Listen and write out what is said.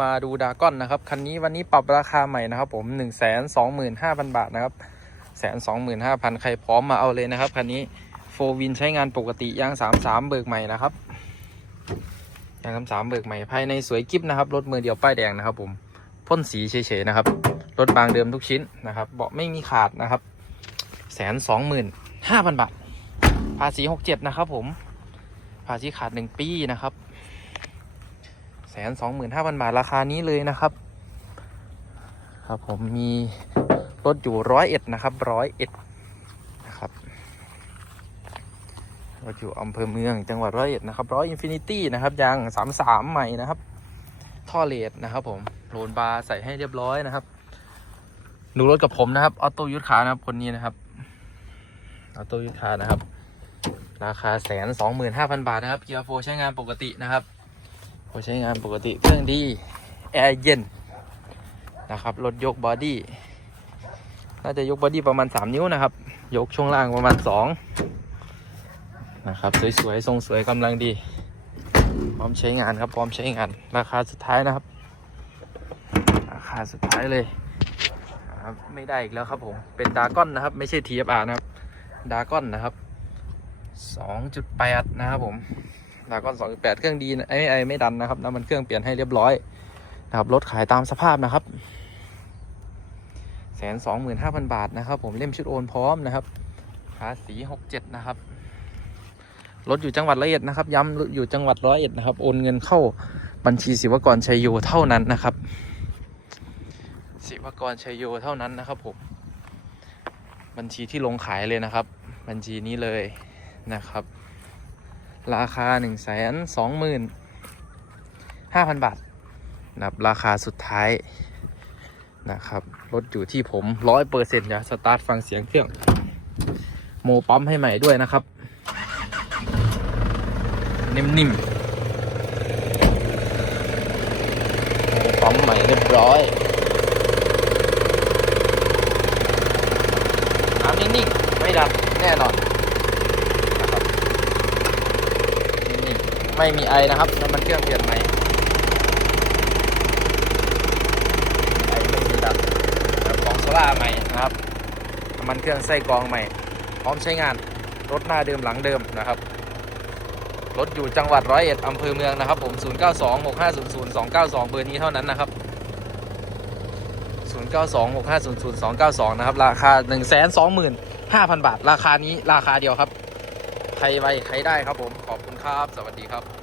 มาดูดากอนนะครับคันนี้วันนี้ปรับราคาใหม่นะครับ ผม1 2 5 0 0 0บาทนะครับแสนสองหมื่นห้าพันใครพร้อมมาเอาเลยนะครับคันนี้โฟวินใช้งานปกติยางสามสามเบิกใหม่นะครับยางสามสามเบิกใหม่ภายในสวยกิ๊บนะครับรถมือเดียวป้ายแดงนะครับ ผมพ่นสีเฉยๆนะครับรถบางเดิมทุกชิ้นนะครับเบาะไม่มีขาดนะครับแสนสองหมื่นห้าพันบาทภาษีหกเจ็ดนะครับ ผมภาษีขาดหนึ่งปีนะครับ แสนสองหมื่นห้าพันบาทราคานี้เลยนะครับ ครับผมมีรถอยู่ร้อยเอ็ดนะครับร้อยเอ็ดนะครับรถอยู่อำเภอเมืองจังหวัดร้อยเอ็ดนะครับร้อยอินฟินิตี้นะครับยางสามสามใหม่นะครับ ท่อเลดนะครับผมโหลนบาร์ใส่ให้เรียบร้อยนะครับ ดูรถกับผมนะครับออโต้ยุทธขานะครับคนนี้นะครับออโต้ยุทธขานะครับ ราคาแสนสองหมื่นห้าพันบาทนะครับเกียร์โฟใช้งานปกตินะครับ โฟใช้งานปกติเครื่องดี แอร์เย็น นะครับ รถยกบอดี้ น่าจะยกบอดี้ประมาณ 3 นิ้วนะครับ ยกช่วงล่างประมาณ 2 นะครับ สวยๆ ทรงสวยกำลังดี พร้อมใช้งานครับ พร้อมใช้งาน ราคาสุดท้ายนะครับ ราคาสุดท้ายเลยครับไม่ได้อีกแล้วครับผม เป็นดาก้อนนะครับ ไม่ใช่ TFR นะครับดาก้อนนะครับ 2.8 นะครับผม ดากอน2.8เครื่องดีนะไอ้ไอ้ไม่ดันนะครับน้ำมันเครื่องเปลี่ยนให้เรียบร้อยนะครับรถขายตามสภาพนะครับแสนสองหมื่นห้าพันบาทนะครับ ผมเล่มชุดโอนพร้อมนะครับภาษี67นะครับรถอยู่จังหวัดร้อยเอ็ดนะครับ ย้ำอยู่จังหวัดร้อยเอ็ดนะครับ โอนเงินเข้าบัญชีศิวกรชัยโยเท่านั้นนะครับ ศิวกรชัยโยเท่านั้นนะครับผมบัญชีที่ลงขายเลยนะครับ บัญชีนี้เลยนะครับ ราคา1นึ่งแสนสองหมื่นห้าพันบาทนะครับราคาสุดท้ายนะครับรถอยู่ที่ผมร้อยเปอร์เซ็นต์จะสตาร์ทฟังเสียงเครื่อง โมปั๊มให้ใหม่ด้วยนะครับ นิ่มๆโมปั๊มใหม่เรียบร้อยน้ำนิ่งๆไม่ดับแน่นอนนะครับนิ่งๆ ไม่มีไอนะครับน้ำมันเครื่องเปลี่ยนใหม่ไอไม่มีดับนะครับกล่องโซล่าใหม่นะครับน้ำมันเครื่องไส้กรองใหม่ พร้อมใช้งานรถหน้าเดิมหลังเดิมนะครับรถอยู่จังหวัดร้อยเอ็ดอำเภอเมืองนะครับ ผม 0 9 2 6 5 0 0 2 9 2 เบอร์นี้เท่านั้นนะครับ 0 9 2 6 5 0 0 2 9 2 นะครับ ราคา 1 2 5 0 0 0 บาท ราคานี้ราคาเดียวครับ ใครไวใครได้ครับผม ขอบคุณครับ สวัสดีครับ